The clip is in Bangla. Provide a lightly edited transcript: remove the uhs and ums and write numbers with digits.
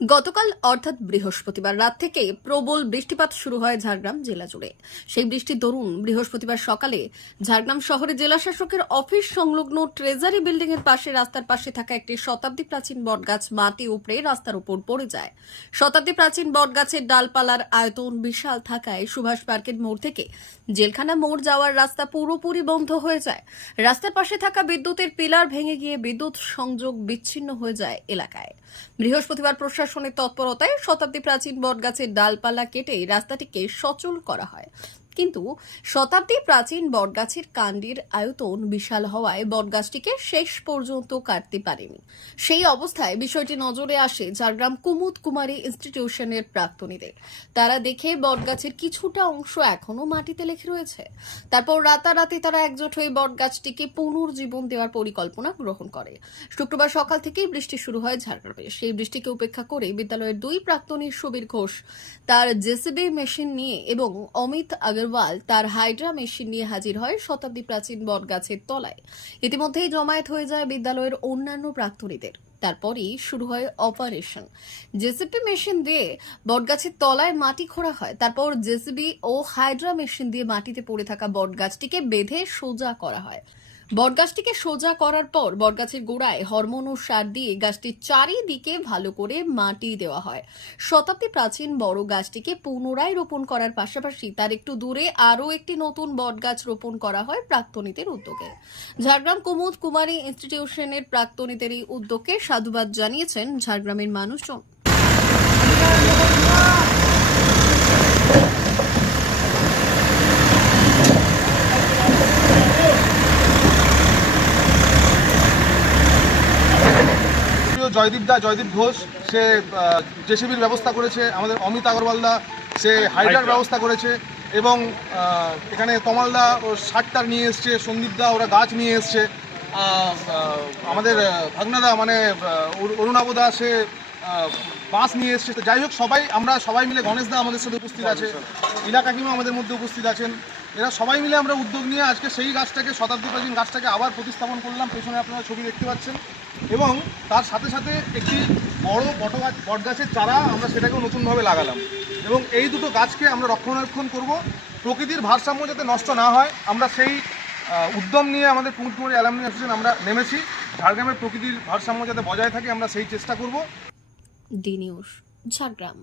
গতকাল অর্থাৎ বৃহস্পতিবার রাত থেকে প্রবল বৃষ্টিপাত শুরু হয় ঝাড়গ্রাম জেলা জুড়ে। সেই বৃষ্টির দরুন বৃহস্পতিবার সকালে ঝাড়গ্রাম শহরে জেলা শাসকের অফিস সংলগ্ন ট্রেজারি বিল্ডিং এর পাশে রাস্তার পাশে থাকা একটি শতাব্দী প্রাচীন বটগাছ মাটি উপড়ে রাস্তার উপর পড়ে যায়। শতাব্দী প্রাচীন বটগাছের ডালপালার আয়তন বিশাল থাকায় সুভাষ পার্কের মোড় থেকে জেলখানা মোড় যাওয়ার রাস্তা পুরোপুরি বন্ধ হয়ে যায়। রাস্তার পাশে থাকা বিদ্যুতের পিলার ভেঙে গিয়ে বিদ্যুৎ সংযোগ বিচ্ছিন্ন হয়ে যায় এলাকায়। বৃহস্পতিবার প্রশাসনের তৎপরতায় শতাব্দী প্রাচীন বটগাছের ডালপালা কেটে রাস্তাটিকে সচল করা হয়, কিন্তু শতাব্দী প্রাচীন বটগাছের কাণ্ডের আয়তন বিশাল হওয়ায় বটগাছটিকে শেষ পর্যন্ত কাটতে পারেনি। সেই অবস্থায় বিষয়টি নজরে আসে ঝাড়গ্রাম কুমুদ কুমারী ইনস্টিটিউশনের প্রাক্তনীদের। তারা দেখে বটগাছের কিছুটা অংশ এখনো মাটিতে লেগে রয়েছে। তারপর রাতারাতি তারা একজোট হয়ে বটগাছটিকে পুনর্জীবন দেওয়ার পরিকল্পনা গ্রহণ করে। শুক্রবার সকাল থেকেই বৃষ্টি শুরু হয় ঝাড়গ্রামে। সেই বৃষ্টিকে উপেক্ষা করে বিদ্যালয়ের দুই প্রাক্তনী সুবীর ঘোষ তার জেসিবি মেশিন নিয়ে এবং অমিত আগরওয়াল তার হাইড্রা মেশিন নিয়ে হাজির হয় শতাব্দী প্রাচীন বটগাছের তলায়। ইতিমধ্যেই জমায়েত হয়ে যায় বিদ্যালয়ের অন্যান্য প্রাক্তনীদের। তারপরই শুরু হয় অপারেশন। জেসিবি মেশিন দিয়ে বটগাছের তলায় মাটি খোঁড়া হয়। তারপর জেসিবি ও হাইড্রা মেশিন দিয়ে মাটিতে পড়ে থাকা বটগাছটিকে বেঁধে সোজা করা হয়। বটগাছটিকে সোজা করার পর বটগাছের গোড়ায় হরমোন ও সার দিয়ে গাছটির চারিদিকে ভালো করে মাটি দেওয়া হয়। শতাব্দী প্রাচীন বড় গাছটিকে পুনরায় রোপণ করার পাশাপাশি তার একটু দূরে আরও একটি নতুন বটগাছ রোপণ করা হয় প্রাক্তনীদের উদ্যোগে। ঝাড়গ্রাম কুমুদ কুমারী ইনস্টিটিউশনের প্রাক্তনীদের এই উদ্যোগকে সাধুবাদ জানিয়েছেন ঝাড়গ্রামের মানুষজন। জয়দীপ ঘোষ সে জেসিবির ব্যবস্থা করেছে, আমাদের অমিত আগরওয়ালদা সে হাইড্রার ব্যবস্থা করেছে এবং এখানে তমালদা ও সারটার নিয়ে এসছে, সন্দীপদা ওরা গাছ নিয়ে এসছে, আমাদের ভাগনাদা মানে অরুণাবদা সে বাঁশ নিয়ে এসছে। তো যাই হোক, আমরা সবাই মিলে, গণেশদা আমাদের সাথে উপস্থিত আছে, ইলা কাকিমা আমাদের মধ্যে উপস্থিত আছেন, এরা সবাই মিলে আমরা উদ্যোগ নিয়ে আজকে সেই গাছটাকে, শতাব্দী প্রাচীন গাছটাকে আবার প্রতিস্থাপন করলাম। পেছনে আপনারা ছবি দেখতে পাচ্ছেন এবং তার সাথে সাথে একটি বড় বটগাছের চারা আমরা সেটাকেও নতুনভাবে লাগালাম এবং এই দুটো গাছকে আমরা রক্ষণাবেক্ষণ করব। প্রকৃতির ভারসাম্য যাতে নষ্ট না হয়, আমরা সেই উদ্যম নিয়ে আমাদের কুমুদ কুমারী অ্যালামনি অ্যাসোসিয়েশন আমরা নেমেছি। ঝাড়গ্রামের প্রকৃতির ভারসাম্য যাতে বজায় থাকে আমরা সেই চেষ্টা করব। D news, Jhargram.